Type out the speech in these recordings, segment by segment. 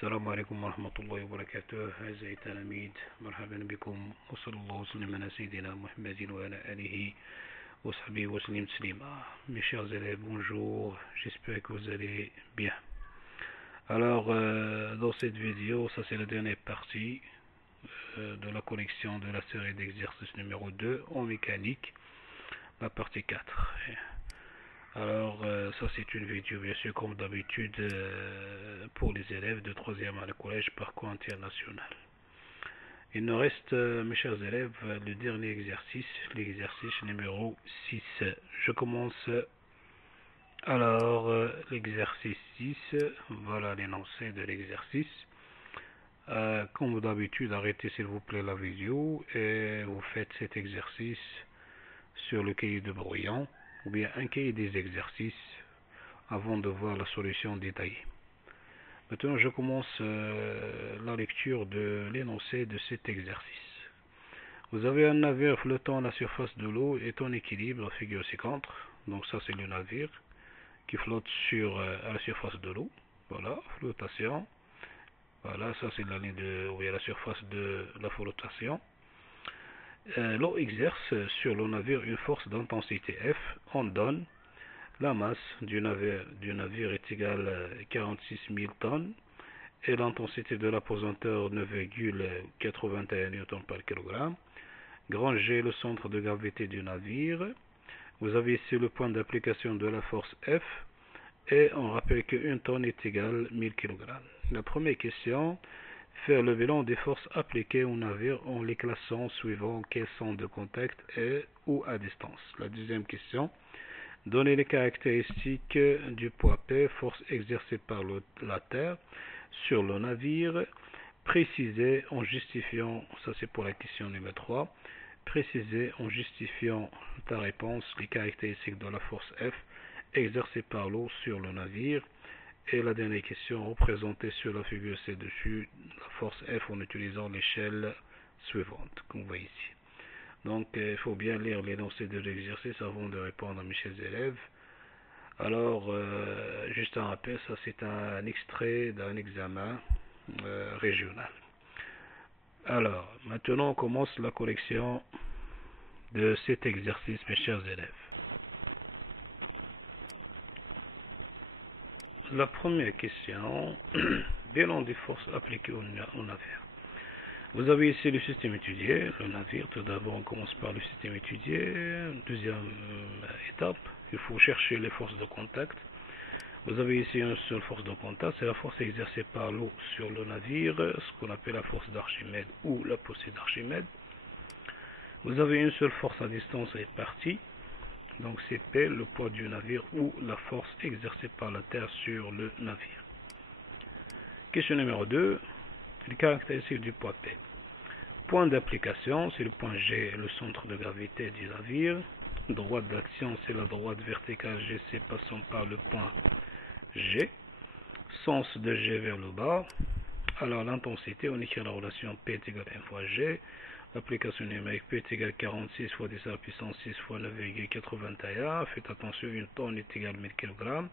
السلام عليكم ورحمة الله وبركاته. أعزائي التلاميذ، مرحبا بكم، وصلى الله وسلم على سيدنا محمد وعلى آله وصحبه وسلم تسليما. Mes chers élèves, bonjour, j'espère que vous allez bien. Alors, dans cette vidéo, ça c'est la dernière partie de la collection de la série d'exercices numéro 2 en mécanique, la partie 4. Alors, ça c'est une vidéo, bien sûr, comme d'habitude, pour les élèves de 3e à la collège parcours international. Il nous reste, mes chers élèves, le dernier exercice, l'exercice numéro 6. Je commence. Alors, l'exercice 6, voilà l'énoncé de l'exercice. Comme d'habitude, arrêtez s'il vous plaît la vidéo et vous faites cet exercice sur le cahier de brouillon ou bien un cahier des exercices avant de voir la solution détaillée. Maintenant, je commence la lecture de l'énoncé de cet exercice. Vous avez un navire flottant à la surface de l'eau et en équilibre, figure ci-contre. Donc ça c'est le navire qui flotte à la surface de l'eau. Voilà, flottation. Voilà, ça c'est la ligne à la surface de la flottation. L'eau exerce sur le navire une force d'intensité F. On donne la masse du navire est égale à 46 000 tonnes et l'intensité de l'apesanteur 9,81 N par kg. Grand G, le centre de gravité du navire. Vous avez ici le point d'application de la force F et on rappelle qu'une tonne est égale à 1000 kg. La première question, faire le bilan des forces appliquées au navire en les classant suivant quels sont de contact et ou à distance. La deuxième question, donner les caractéristiques du poids P, force exercée par la Terre sur le navire, préciser en justifiant, ça c'est pour la question numéro 3, préciser en justifiant ta réponse les caractéristiques de la force F exercée par l'eau sur le navire. Et la dernière question, représenter sur la figure ci-dessus la force F en utilisant l'échelle suivante, qu'on voit ici. Donc, il faut bien lire l'énoncé de l'exercice avant de répondre à mes chers élèves. Alors, juste un rappel, ça c'est un extrait d'un examen régional. Alors, maintenant on commence la collection de cet exercice, mes chers élèves. La première question, bilan des forces appliquées au navire. Vous avez ici le système étudié, le navire. Tout d'abord, on commence par le système étudié. Deuxième étape, il faut chercher les forces de contact. Vous avez ici une seule force de contact, c'est la force exercée par l'eau sur le navire, ce qu'on appelle la force d'Archimède ou la poussée d'Archimède. Vous avez une seule force à distance répartie. Donc c'est P, le poids du navire ou la force exercée par la Terre sur le navire. Question numéro 2. Les caractéristiques du poids P. Point d'application, c'est le point G, le centre de gravité du navire. Droite d'action, c'est la droite verticale GC passant par le point G. Sens de G vers le bas. Alors l'intensité, on écrit la relation P est égal à 1 fois G. L'application numérique P est égale à 46 fois 10 à la puissance 6 fois 9,81. Faites attention, une tonne est égale à 1000 kg.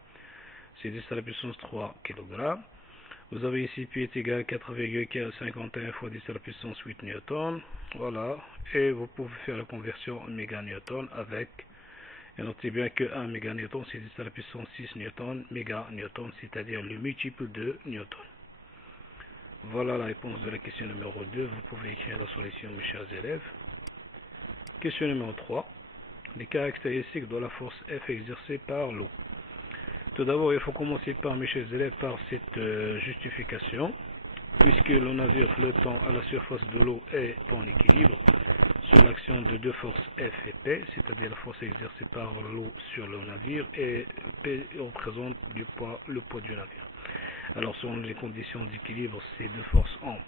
C'est 10 à la puissance 3 kg. Vous avez ici P est égal à 4,51 fois 10 à la puissance 8 Newton. Voilà. Et vous pouvez faire la conversion en méganewton avec, et notez bien que 1 méganewton c'est 10 à la puissance 6 Newton, méganewton, c'est-à-dire le multiple de Newton. Voilà la réponse de la question numéro 2. Vous pouvez écrire la solution, mes chers élèves. Question numéro 3. Les caractéristiques de la force F exercée par l'eau. Tout d'abord, il faut commencer par, mes chers élèves, par cette justification. Puisque le navire flottant à la surface de l'eau est en équilibre sous l'action de deux forces F et P, c'est-à-dire la force exercée par l'eau sur le navire, et P représente le poids du navire. Alors, selon les conditions d'équilibre, ces deux forces ont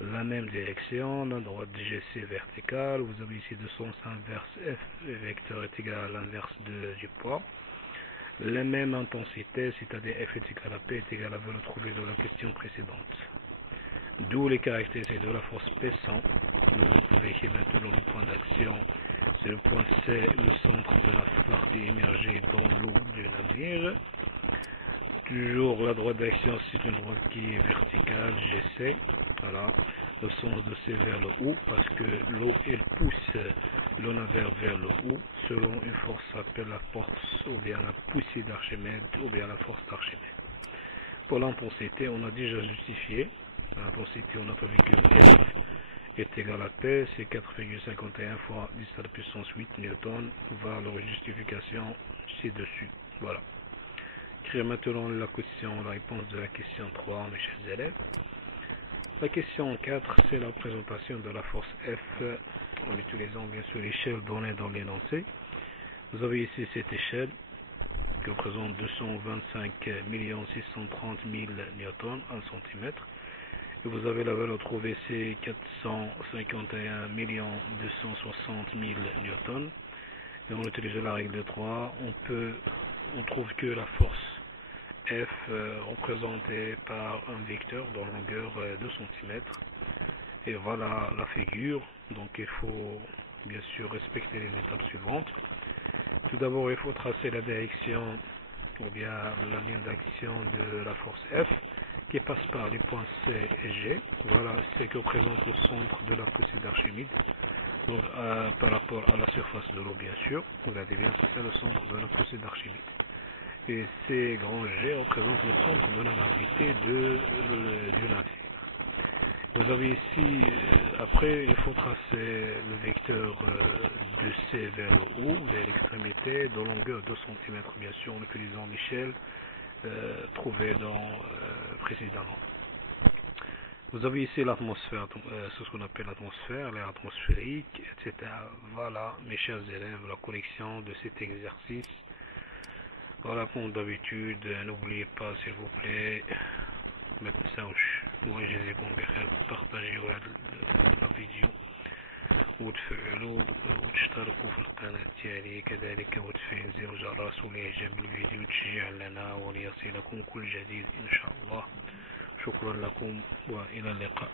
la même direction, la droite GC verticale. Vous avez ici deux sens inverse F vecteur est égal à l'inverse du poids. La même intensité, c'est-à-dire F est égal à P est égal à la valeur trouvée dans la question précédente. D'où les caractéristiques de la force P sont, vous pouvez écrire maintenant le point d'action, c'est le point C, le centre de la partie émergée dans l'eau du navire. Toujours la droite d'action, c'est une droite qui est verticale. C. Voilà, le sens de C vers le haut, parce que l'eau elle pousse le navire vers le haut selon une force s'appelle la force ou bien la poussée d'Archimède ou bien la force d'Archimède. Pour l'intensité, on a déjà justifié. L'intensité en notre véhicule est égale à P, c'est 4,51 fois 10 à la puissance 8 newtons. Voilà leur justification ci-dessus. Voilà. Écrire maintenant la réponse de la question 3, mes chers élèves. La question 4, c'est la représentation de la force F en utilisant bien sûr l'échelle donnée dans l'énoncé. Vous avez ici cette échelle qui représente 225 630 000 newtons, 1 cm. Et vous avez la valeur trouvée, c'est 451 260 000 newtons. Et en utilisant la règle de 3, on trouve que la force F représentée par un vecteur de longueur 2 cm. Et voilà la figure. Donc il faut bien sûr respecter les étapes suivantes. Tout d'abord, il faut tracer la direction ou bien la ligne d'action de la force F qui passe par les points C et G. Voilà ce que représente le centre de la poussée d'Archimède. Donc par rapport à la surface de l'eau, bien sûr. Regardez bien, c'est le centre de la poussée d'Archimède. Et C grand G représente le centre de la gravité du navire. Vous avez ici, après, il faut tracer le vecteur de C vers le haut, vers l'extrémité, de longueur 2 cm, bien sûr, en utilisant l'échelle trouvée précédemment. Vous avez ici l'atmosphère, c'est ce qu'on appelle l'atmosphère, l'air atmosphérique, etc. Voilà, mes chers élèves, la correction de cet exercice. Voilà, comme d'habitude, n'oubliez pas, s'il vous plaît, ما تنساوش الله يجزيكم بخير تبارطاجيو هاد الفيديو وتفعلوا وتشتركوا في القناة ديالي كذلك وتفعيل زر الجرس ولإعجاب الفيديو تشجيعا لنا وليصلكم كل جديد إن شاء الله. شكرا لكم وإلى اللقاء.